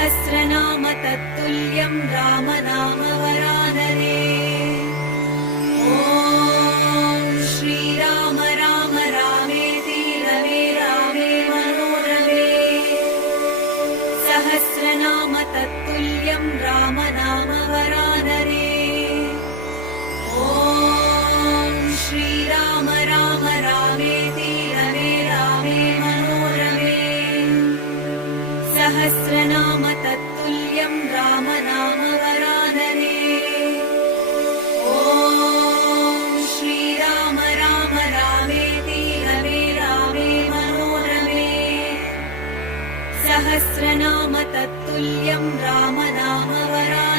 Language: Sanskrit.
सहस्रनाम तत्तुल्यं रामनाम वरानने। ॐ श्रीराम राम रामेति रमे रामे मनोरमे। सहस्रनाम तत्तुल्यं रामनाम वरानने। ॐ श्रीराम राम रामेति रमे रामे मनोरमे। सहस्रनाम तत्तुल्यं रामनाम वरानने। ॐ श्रीराम राम रामेति रमे रामे मनोरमे। सहस्रनाम तत्तुल्यं रामनाम वरानने।